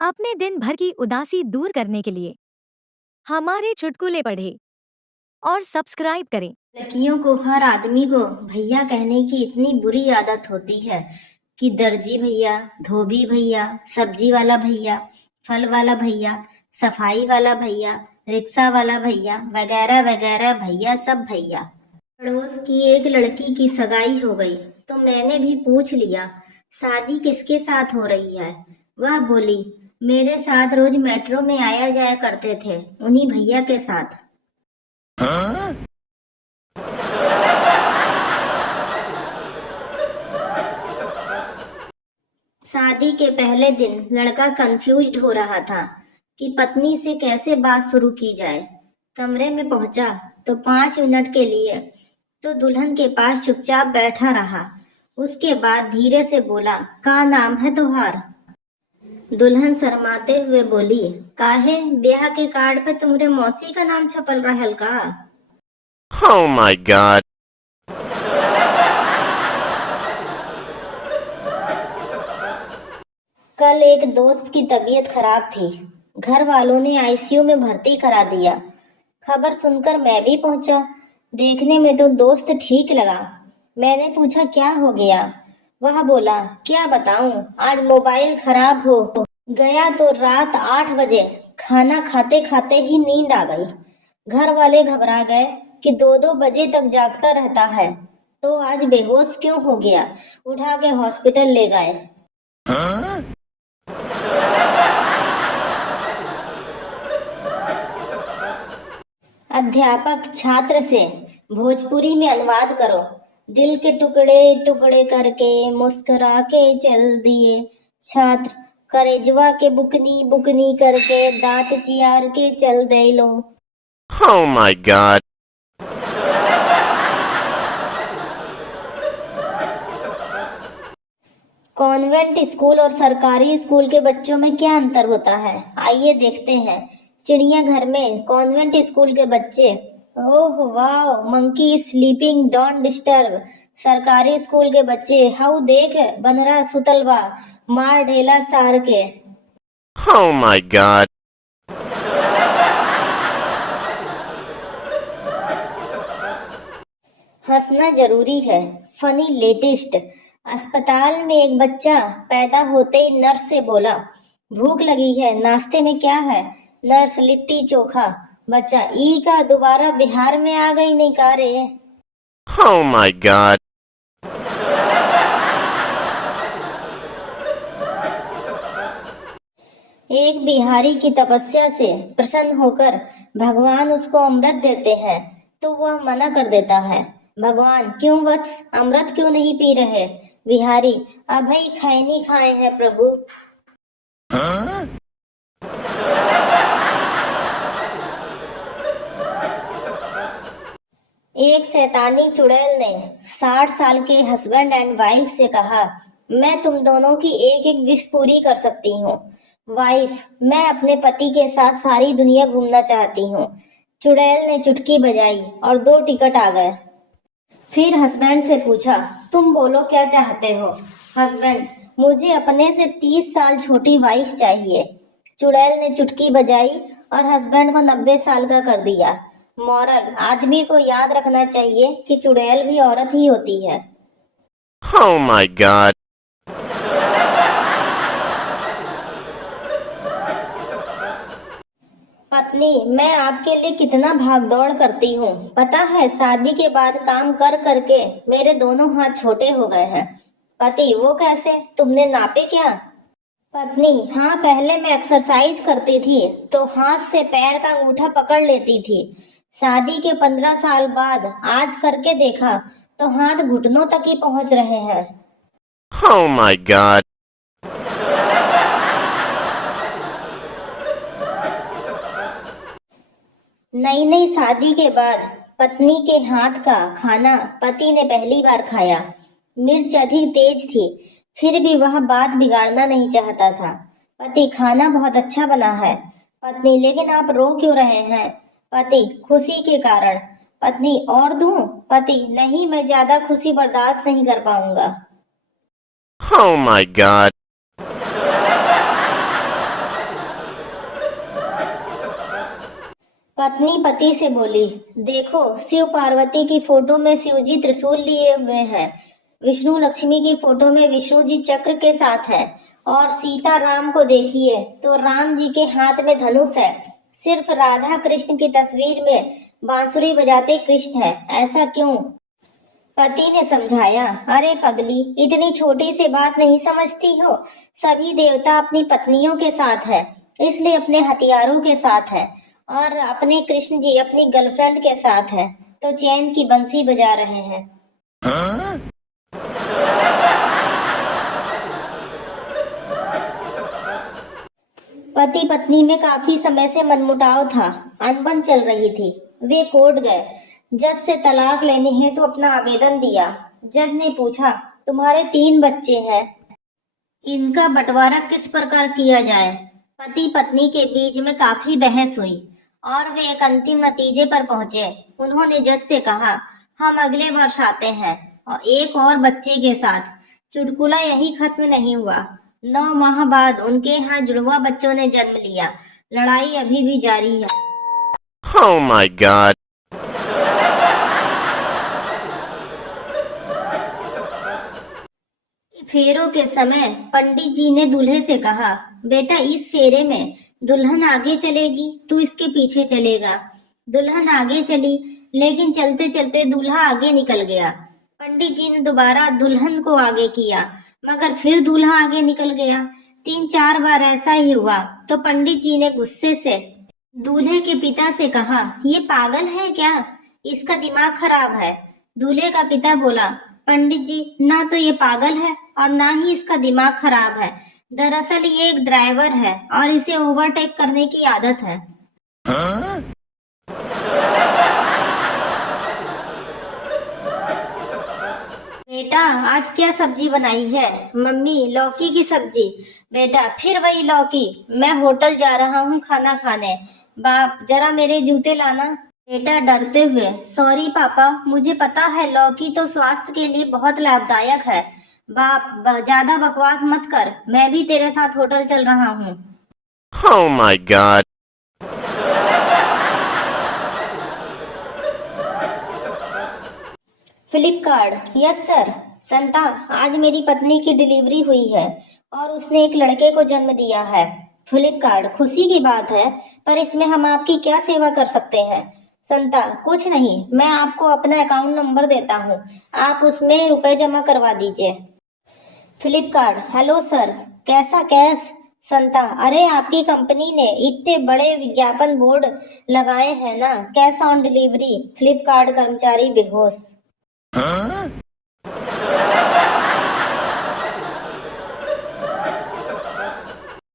अपने दिन भर की उदासी दूर करने के लिए हमारे चुटकुले पढ़ें और सब्सक्राइब करें। लड़कियों को हर आदमी को भैया कहने की इतनी बुरी आदत होती है कि दर्जी भैया, धोबी भैया, सब्जी वाला भैया, फल वाला भैया, सफाई वाला भैया, रिक्शा वाला भैया वगैरह वगैरह भैया सब भैया। पड़ोस की एक लड़की की सगाई हो गई तो मैंने भी पूछ लिया, शादी किसके साथ हो रही है? वह बोली, मेरे साथ रोज मेट्रो में आया जाया करते थे, उन्हीं भैया के साथ। शादी के पहले दिन लड़का कंफ्यूज्ड हो रहा था कि पत्नी से कैसे बात शुरू की जाए। कमरे में पहुंचा तो 5 मिनट के लिए तो दुल्हन के पास चुपचाप बैठा रहा। उसके बाद धीरे से बोला, का नाम है तुम्हार? दुल्हन शर्माते हुए बोली, काहे ब्याह के कार्ड पे तुम्हारे मौसी का नाम छपल रहल का? Oh my god. कल एक दोस्त की तबीयत खराब थी। घर वालों ने आईसीयू में भर्ती करा दिया। खबर सुनकर मैं भी पहुंचा। देखने में तो दोस्त ठीक लगा। मैंने पूछा, क्या हो गया? वह बोला, क्या बताऊं, आज मोबाइल खराब हो गया तो रात 8 बजे खाना खाते खाते ही नींद आ गई। घर वाले घबरा गए कि 2-2 बजे तक जागता रहता है, तो आज बेहोश क्यों हो गया? उठा के हॉस्पिटल ले गए। अध्यापक छात्र से भोजपुरी में अनुवाद करो। दिल के टुकड़े टुकड़े करके मुस्कुरा के चल दिए छात्र, करेजवा के बुकनी बुकनी करके दांत चियार के चल दे लो। Oh my god. Convent school और सरकारी स्कूल के बच्चों में क्या अंतर होता है? आइए देखते हैं। चिड़ियाघर में कॉन्वेंट स्कूल के बच्चे, ओह वाह, मंकी स्लीपिंग, डोंट डिस्टर्ब। सरकारी स्कूल के बच्चे, हाउ देख, बनरा सुतल बा, मार ढेला सार के। Oh my god. हंसना जरूरी है। Funny latest. अस्पताल में एक बच्चा पैदा होते ही नर्स से बोला, भूख लगी है, नाश्ते में क्या है? नर्स, लिट्टी चोखा। बच्चा, ई का दोबारा बिहार में आ गई नहीं का रे? Oh my god. एक बिहारी की तपस्या से प्रसन्न होकर भगवान उसको अमृत देते हैं तो वह मना कर देता है। भगवान, क्यों वत्स, अमृत क्यों नहीं पी रहे? बिहारी, अभई खैनी खाए हैं प्रभु। एक शैतानी चुड़ैल ने 60 साल के हस्बैंड एंड वाइफ से कहा, मैं तुम दोनों की एक एक विश पूरी कर सकती हूँ। वाइफ, मैं अपने पति के साथ सारी दुनिया घूमना चाहती हूँ। चुड़ैल ने चुटकी बजाई और 2 टिकट आ गए। फिर हस्बैंड से पूछा, तुम बोलो क्या चाहते हो? हस्बैंड, मुझे अपने से 30 साल छोटी वाइफ चाहिए। चुड़ैल ने चुटकी बजाई और हस्बैंड को 90 साल का कर दिया। मॉरल, आदमी को याद रखना चाहिए कि चुड़ैल भी औरत ही होती है। Oh my god. पत्नी, मैं आपके लिए कितना भाग दौड़ करती हूँ, पता है? शादी के बाद काम कर करके मेरे दोनों हाथ छोटे हो गए हैं। पति, वो कैसे, तुमने नापे क्या? पत्नी, हाँ, पहले मैं एक्सरसाइज करती थी तो हाथ से पैर का अंगूठा पकड़ लेती थी। शादी के 15 साल बाद आज करके देखा तो हाथ घुटनों तक ही पहुंच रहे हैं। Oh my god. नई नई शादी के बाद पत्नी के हाथ का खाना पति ने पहली बार खाया। मिर्च अधिक तेज थी, फिर भी वह बात बिगाड़ना नहीं चाहता था। पति, खाना बहुत अच्छा बना है। पत्नी, लेकिन आप रो क्यों रहे हैं? पति, खुशी के कारण। पत्नी, और दूं? पति, नहीं, मैं ज्यादा खुशी बर्दाश्त नहीं कर पाऊंगा। Oh my god. पत्नी पति से बोली, देखो शिव पार्वती की फोटो में शिव जी त्रिशूल लिए हुए हैं, विष्णु लक्ष्मी की फोटो में विष्णु जी चक्र के साथ हैं, और सीता राम को देखिए तो राम जी के हाथ में धनुष है। सिर्फ राधा कृष्ण की तस्वीर में बांसुरी बजाते कृष्ण है, ऐसा क्यों? पति ने समझाया, अरे पगली, इतनी छोटी सी बात नहीं समझती हो। सभी देवता अपनी पत्नियों के साथ है, इसलिए अपने हथियारों के साथ है, और अपने कृष्ण जी अपनी गर्लफ्रेंड के साथ है, तो चैन की बंसी बजा रहे हैं। पति पत्नी में काफी समय से मनमुटाव था, अनबन चल रही थी। वे कोर्ट गए, जज से तलाक लेनी है तो अपना आवेदन दिया। जज ने पूछा, तुम्हारे 3 बच्चे हैं, इनका बंटवारा किस प्रकार किया जाए? पति पत्नी के बीच में काफी बहस हुई और वे एक अंतिम नतीजे पर पहुंचे। उन्होंने जज से कहा, हम अगले वर्ष आते हैं और एक और बच्चे के साथ। चुटकुला यही खत्म नहीं हुआ। 9 माह बाद उनके यहाँ जुड़वा बच्चों ने जन्म लिया। लड़ाई अभी भी जारी है। Oh my god. फेरों के समय पंडित जी ने दूल्हे से कहा, बेटा इस फेरे में दुल्हन आगे चलेगी, तू इसके पीछे चलेगा। दुल्हन आगे चली, लेकिन चलते चलते दूल्हा आगे निकल गया। पंडित जी ने दोबारा दुल्हन को आगे किया, मगर फिर दूल्हा आगे निकल गया। 3-4 बार ऐसा ही हुआ तो पंडित जी ने गुस्से से दूल्हे के पिता से कहा, ये पागल है क्या? इसका दिमाग खराब है। दूल्हे का पिता बोला, पंडित जी, ना तो ये पागल है और ना ही इसका दिमाग खराब है। दरअसल ये एक ड्राइवर है और इसे ओवरटेक करने की आदत है। बेटा आज क्या सब्जी बनाई है? मम्मी, लौकी की सब्जी। बेटा फिर वही लौकी? मैं होटल जा रहा हूँ खाना खाने। बाप, जरा मेरे जूते लाना। बेटा डरते हुए, सॉरी पापा, मुझे पता है लौकी तो स्वास्थ्य के लिए बहुत लाभदायक है। बाप, ज्यादा बकवास मत कर, मैं भी तेरे साथ होटल चल रहा हूँ। Oh my god. Flipkart, yes sir. Santa, आज मेरी पत्नी की डिलीवरी हुई है और उसने एक लड़के को जन्म दिया है। फ्लिपकार्ट, खुशी की बात है, पर इसमें हम आपकी क्या सेवा कर सकते हैं? संता, कुछ नहीं, मैं आपको अपना अकाउंट नंबर देता हूँ, आप उसमें रुपए जमा करवा दीजिए। फ्लिपकार्ट, हेलो सर, कैसा कैश? संता, अरे आपकी कंपनी ने इतने बड़े विज्ञापन बोर्ड लगाए हैं ना, कैश ऑन डिलीवरी। फ्लिपकार्ट कर्मचारी बेहोश।